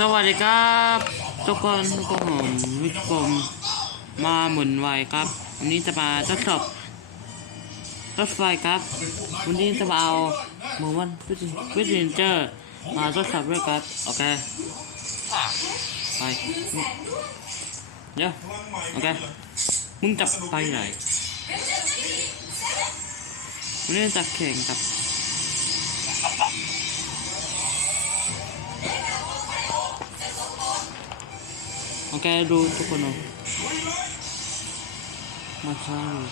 สวัสดีครับ ทุกคนทุกคนผมวิกรมมาหมุนไวครับวันนี้จะมาทดสอบรถไฟครับ วันนี้จะมาเอาหมูวันวิทยเจอร์มาทดสอบด้วยครับโอเคไปเดี๋ยวโอเคมึงจะไปไหนวันนี้จะแข่งกับ โอเคดูทุกคนหน่อยมาช้าเลย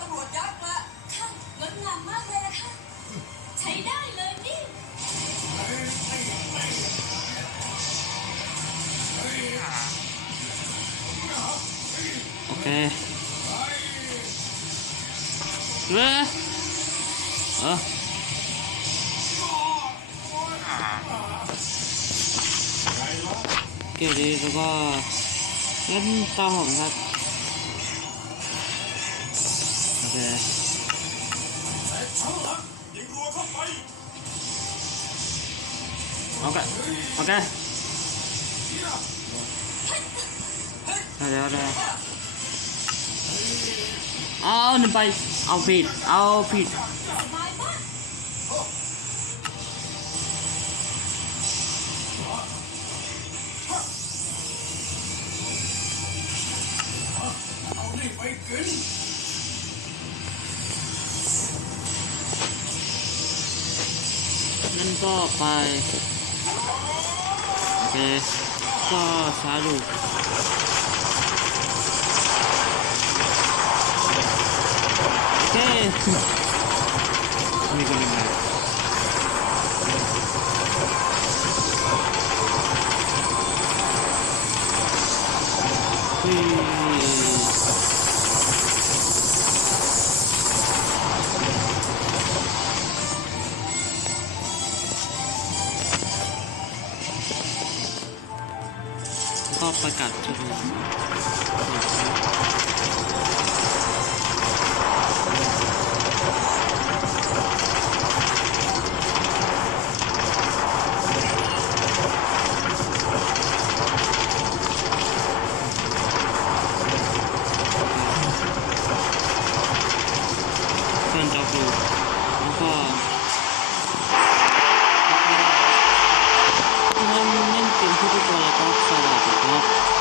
ตำรวจยักษ์ละค่ะงดงามมากเลยนะคะ ใช้ได้เลยนี่โอเคเว้ยเออ โอเคดีแล้วก็เล่นต่อผมครับโอเคยิงรัวเข้าไปโอเคโอเคเดี๋ยวเดี๋ยวเอาหนึ่งไป เอาผิด เอาผิด นั่นก็ไป โอเค ก็ช้าดูโอเคมีคนยังไงอื ก็ประกาศจุดนี้ 手袋やパンイさーだと